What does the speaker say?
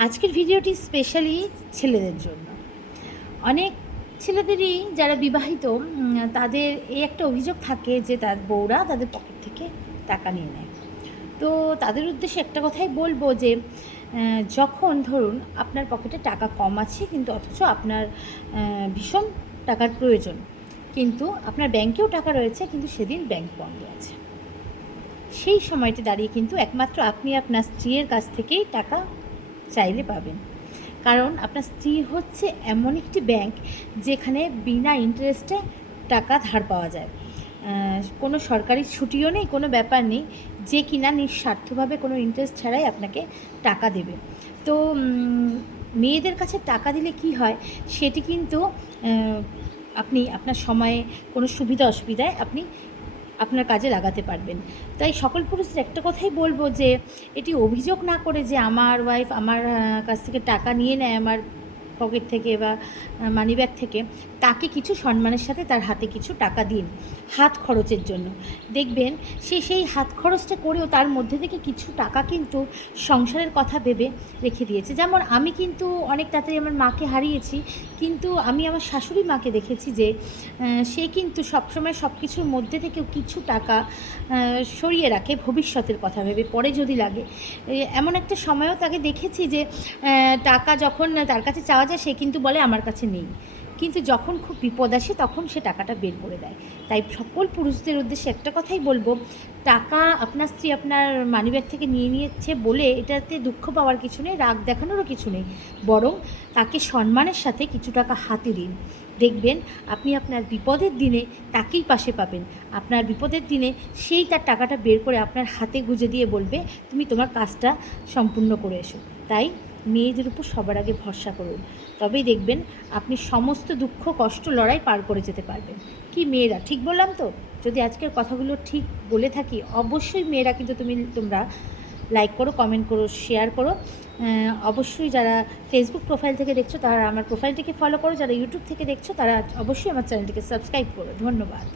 আজকের ভিডিওটি স্পেশালি ছেলেদের জন্য। অনেক ছেলেদেরই যারা বিবাহিত তাদের এই একটা অভিযোগ থাকে যে তার বউরা তাদের পকেট থেকে টাকা নিয়ে নেয়। তো তাদের উদ্দেশ্যে একটা কথাই বলবো যে যখন ধরুন আপনার পকেটে টাকা কম আছে কিন্তু অথচ আপনার ভীষণ টাকার প্রয়োজন, কিন্তু আপনার ব্যাংকেও টাকা রয়েছে কিন্তু সেদিন ব্যাংক বন্ধ আছে, সেই সময়টি দাঁড়িয়ে কিন্তু একমাত্র আপনি আপনার স্ত্রীর কাছ থেকেই টাকা চাইলে পাবেন। কারণ আপনার স্ত্রী হচ্ছে এমন একটি ব্যাংক যেখানে বিনা ইন্টারেস্টে টাকা ধার পাওয়া যায়। কোনো সরকারি ছুটিও নেই, কোনো ব্যাপার নেই, যে কিনা নিঃস্বার্থভাবে কোনো ইন্টারেস্ট ছাড়াই আপনাকে টাকা দেবে। তো মেয়েদের কাছে টাকা দিলে কি হয় সেটি কিন্তু আপনি আপনার সময়ে কোনো সুবিধা অসুবিধায় আপনি আপনার কাজে লাগাতে পারবেন। তাই সকল পুরুষদের একটা কথাই বলবো যে এটি অভিযোগ না করে যে আমার ওয়াইফ আমার কাছ থেকে টাকা নিয়ে নেয় আমার পকেট থেকে বা মানিব্যাগ থেকে, তাকে কিছু সম্মানের সাথে তার হাতে কিছু টাকা দিন হাত খরচের জন্য। দেখবেন সে সেই হাত খরচটা করেও তার মধ্যে থেকে কিছু টাকা কিন্তু সংসারের কথা ভেবে রেখে দিয়েছে। যেমন আমি কিন্তু অনেক তাড়াতাড়ি আমার মাকে হারিয়েছি, কিন্তু আমি আমার শাশুড়ি মাকে দেখেছি যে সে কিন্তু সবসময় সব কিছুর মধ্যে থেকেও কিছু টাকা সরিয়ে রাখে ভবিষ্যতের কথা ভেবে, পরে যদি লাগে। এমন একটা সময়ও তাকে দেখেছি যে টাকা যখন তার কাছে চাওয়া যায় সে কিন্তু বলে আমার কাছে নেই, কিন্তু যখন খুব বিপদ আসে তখন সে টাকাটা বের করে দেয়। তাই সকল পুরুষদের উদ্দেশ্যে একটা কথাই বলবো, টাকা আপনার স্ত্রী আপনার মানিব্যাগ থেকে নিয়ে নিয়েছে বলে এটাতে দুঃখ পাওয়ার কিছু নেই, রাগ দেখানোরও কিছু নেই, বরং তাকে সম্মানের সাথে কিছু টাকা হাতে দিন। দেখবেন আপনি আপনার বিপদের দিনে তাকেই পাশে পাবেন। আপনার বিপদের দিনে সেই তার টাকাটা বের করে আপনার হাতে গুঁজে দিয়ে বলবে তুমি তোমার কাজটা সম্পূর্ণ করে এসো। তাই মেয়েদের উপর সবার আগে ভরসা করুন, তবেই দেখবেন আপনি সমস্ত দুঃখ কষ্ট লড়াই পার করে যেতে পারবেন। কি মেয়েরা, ঠিক বললাম তো? যদি আজকের কথাগুলো ঠিক বলে থাকি, অবশ্যই মেয়েরা কিন্তু তোমরা লাইক করো, কমেন্ট করো, শেয়ার করো। অবশ্যই যারা ফেসবুক প্রোফাইল থেকে দেখছো তারা আমার প্রোফাইলটিকে ফলো করো, যারা ইউটিউব থেকে দেখছো তারা অবশ্যই আমার চ্যানেলটিকে সাবস্ক্রাইব করো। ধন্যবাদ।